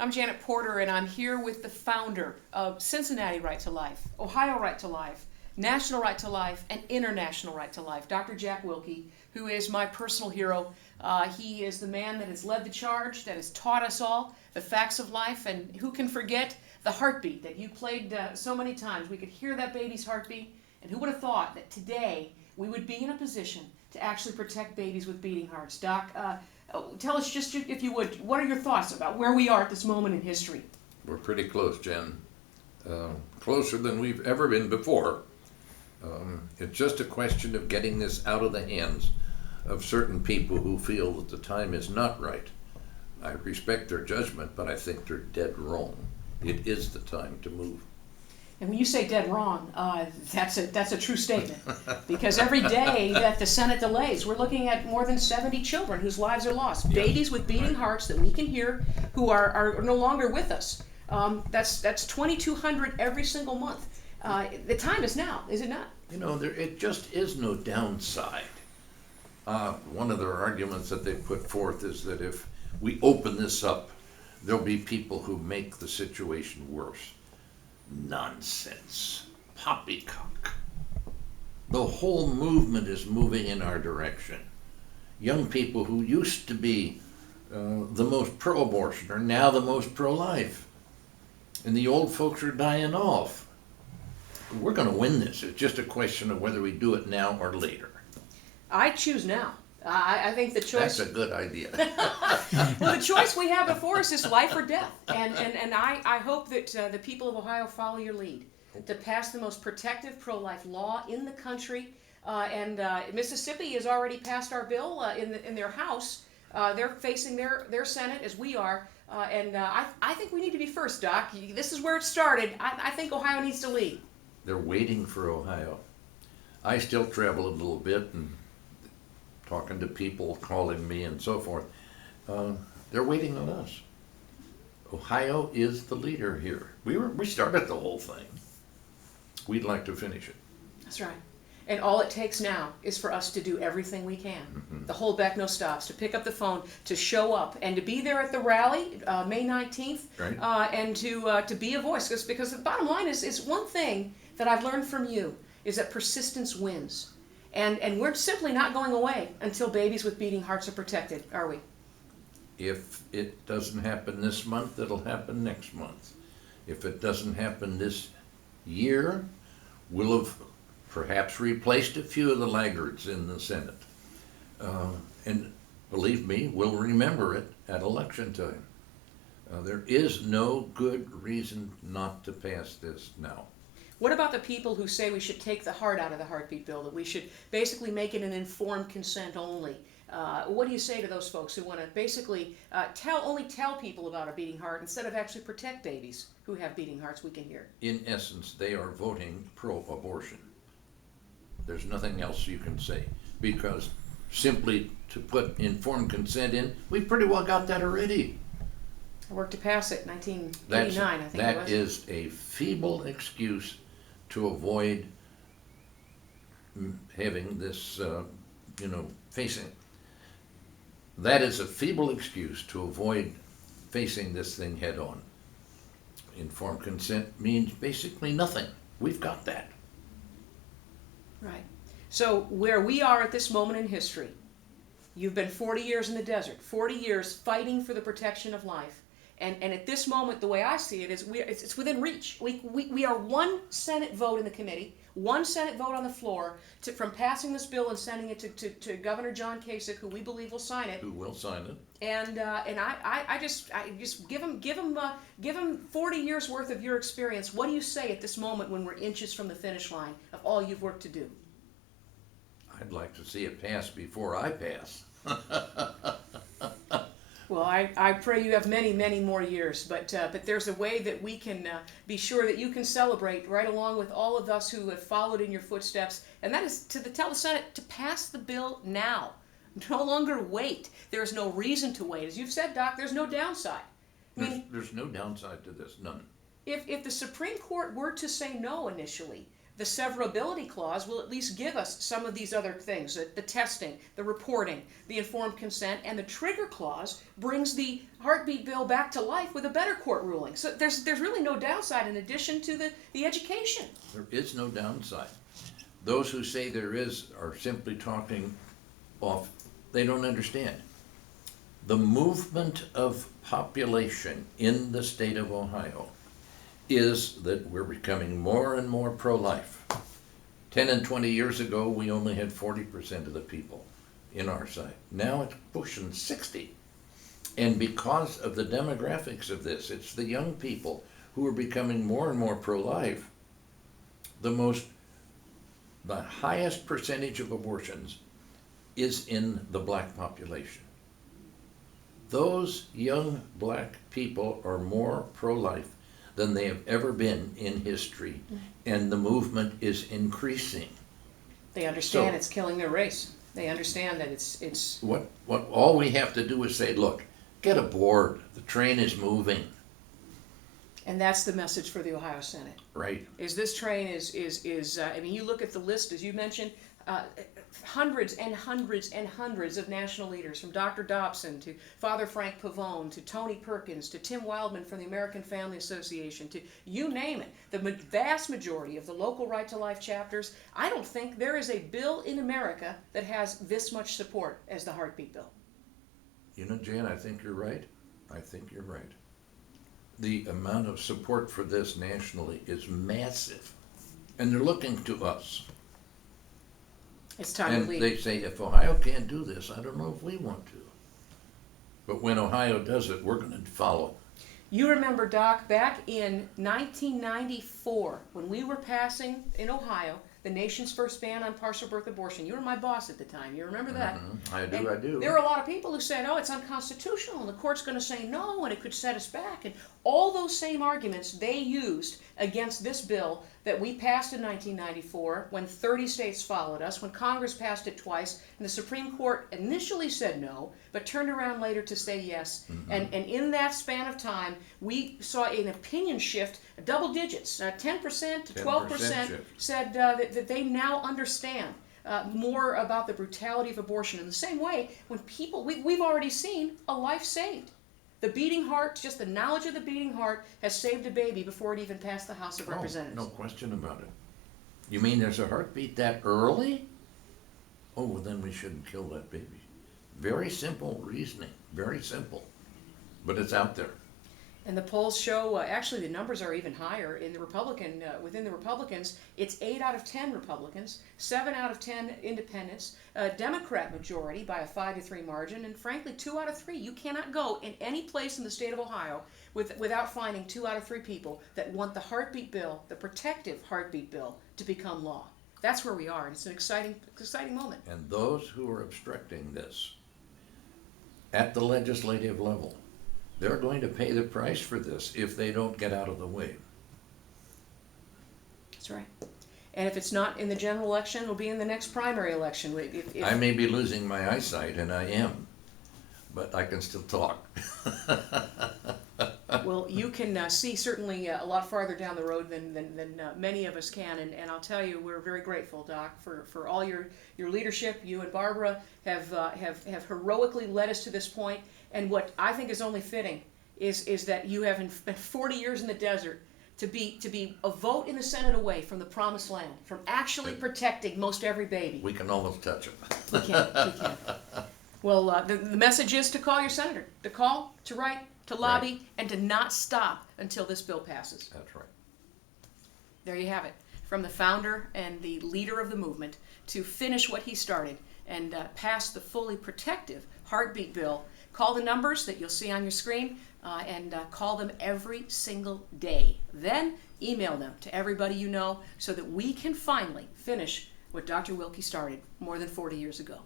I'm Janet Porter, and I'm here with the founder of Cincinnati Right to Life, Ohio Right to Life, National Right to Life, and International Right to Life, Dr. Jack Willke, who is my personal hero. He is the man that has led the charge, that has taught us all the facts of life, and who can forget the heartbeat that you played so many times. We could hear that baby's heartbeat, and who would have thought that today we would be in a position to actually protect babies with beating hearts. Doc, tell us just, if you would, what are your thoughts about where we are at this moment in history? We're pretty close, Jen. Closer than we've ever been before. It's just a question of getting this out of the hands of certain people who feel that the time is not right. I respect their judgment, but I think they're dead wrong. It is the time to move. And when you say dead wrong, that's a true statement. Because every day that the Senate delays, we're looking at more than 70 children whose lives are lost. Yes. Babies with beating hearts that we can hear who are no longer with us. That's 2,200 every single month. The time is now, is it not? You know, it just is no downside. One of their arguments that they put forth is that if we open this up, there'll be people who make the situation worse. Nonsense. Poppycock. The whole movement is moving in our direction. Young people who used to be the most pro-abortion are now the most pro-life. And the old folks are dying off. We're going to win this. It's just a question of whether we do it now or later. I choose now. I think the choice... That's a good idea. Well, the choice we have before us is life or death. And I hope that the people of Ohio follow your lead to pass the most protective pro-life law in the country. Mississippi has already passed our bill in their House. They're facing their Senate as we are. I think we need to be first, Doc. This is where it started. I think Ohio needs to lead. They're waiting for Ohio. I still travel a little bit and talking to people, calling me and so forth. They're waiting on us. Ohio is the leader here. We started the whole thing. We'd like to finish it. That's right. And all it takes now is for us to do everything we can. Mm-hmm. To hold back no stops, to pick up the phone, to show up, and to be there at the rally, May 19th, right. And to be a voice. Because the bottom line is one thing that I've learned from you is that persistence wins. And we're simply not going away until babies with beating hearts are protected, are we? If it doesn't happen this month, it'll happen next month. If it doesn't happen this year, we'll have perhaps replaced a few of the laggards in the Senate. And believe me, we'll remember it at election time. There is no good reason not to pass this now. What about the people who say we should take the heart out of the heartbeat bill, that we should basically make it an informed consent only? What do you say to those folks who want to basically only tell people about a beating heart instead of actually protect babies who have beating hearts we can hear? In essence, they are voting pro-abortion. There's nothing else you can say, because simply to put informed consent in, we pretty well got that already. I worked to pass it in 1989, I think it was. That is a feeble excuse to avoid having this, facing. That is a feeble excuse to avoid facing this thing head on. Informed consent means basically nothing. We've got that. Right. So where we are at this moment in history, you've been 40 years in the desert, 40 years fighting for the protection of life. And at this moment, the way I see it is it's within reach. We are one Senate vote in the committee, one Senate vote on the floor from passing this bill and sending it to Governor John Kasich, who we believe will sign it. Who will sign it? And I just give him 40 years worth of your experience. What do you say at this moment when we're inches from the finish line of all you've worked to do? I'd like to see it pass before I pass. Well, I pray you have many, many more years, but there's a way that we can be sure that you can celebrate right along with all of us who have followed in your footsteps, and that is to tell the Senate to pass the bill now. No longer wait. There's no reason to wait. As you've said, Doc, there's no downside. There's no downside to this, none. If the Supreme Court were to say no initially, The severability clause will at least give us some of these other things, the testing, the reporting, the informed consent, and the trigger clause brings the heartbeat bill back to life with a better court ruling. So there's really no downside in addition to the education. There is no downside. Those who say there is are simply talking off. They don't understand. The movement of population in the state of Ohio is that we're becoming more and more pro-life. 10 and 20 years ago, we only had 40% of the people in our side. Now it's pushing 60. And because of the demographics of this, it's the young people who are becoming more and more pro-life. The highest percentage of abortions is in the black population. Those young black people are more pro-life than they have ever been in history, and the movement is increasing. They understand it's killing their race. They understand that it's what all we have to do is say, look, get aboard. The train is moving. And that's the message for the Ohio Senate. Right. Is this train is I mean, you look at the list, as you mentioned, hundreds and hundreds and hundreds of national leaders, from Dr. Dobson to Father Frank Pavone to Tony Perkins to Tim Wildman from the American Family Association to you name it. The vast majority of the local Right to Life chapters, I don't think there is a bill in America that has this much support as the heartbeat bill. You know, Jan, I think you're right. I think you're right. The amount of support for this nationally is massive. And they're looking to us. It's time And to lead. they say, if Ohio can't do this, I don't know if we want to. But when Ohio does it, we're going to follow. You remember, Doc, back in 1994, when we were passing in Ohio the nation's first ban on partial birth abortion. You were my boss at the time. You remember that? Mm-hmm. I And do. There were a lot of people who said, oh, it's unconstitutional, and the court's going to say no, and it could set us back. And all those same arguments they used against this bill that we passed in 1994 when 30 states followed us, when Congress passed it twice, and the Supreme Court initially said no, but turned around later to say yes. Mm-hmm. And in that span of time, we saw an opinion shift, double digits, 10% to 12% shift. said that they now understand more about the brutality of abortion. In the same way, when people, we've already seen a life saved. The beating heart, just the knowledge of the beating heart, has saved a baby before it even passed the House of Representatives. No question about it. You mean there's a heartbeat that early? Oh, well, then we shouldn't kill that baby. Very simple reasoning, very simple. But it's out there. And the polls show, actually the numbers are even higher in the Republican, within the Republicans. It's 8 out of 10 Republicans, 7 out of 10 independents, a Democrat majority by a 5-3 margin, and frankly 2 out of 3. You cannot go in any place in the state of Ohio without finding 2 out of 3 people that want the heartbeat bill, the protective heartbeat bill, to become law. That's where we are, and it's an exciting moment. And those who are obstructing this at the legislative level, they're going to pay the price for this if they don't get out of the way. That's right. And if it's not in the general election, it'll be in the next primary election. If I may be losing my eyesight, and I am, but I can still talk. Well, you can see certainly a lot farther down the road than many of us can, and I'll tell you, we're very grateful, Doc, for all your leadership. You and Barbara have heroically led us to this point, and what I think is only fitting is that you have spent 40 years in the desert to be a vote in the Senate away from the promised land, from actually protecting most every baby. We can almost touch them. We can. Well, the message is to call your senator, to call, to write, to lobby, Right. and to not stop until this bill passes. That's right. There you have it. From the founder and the leader of the movement to finish what he started and pass the fully protective heartbeat bill. Call the numbers that you'll see on your screen and call them every single day. Then email them to everybody you know so that we can finally finish what Dr. Willke started more than 40 years ago.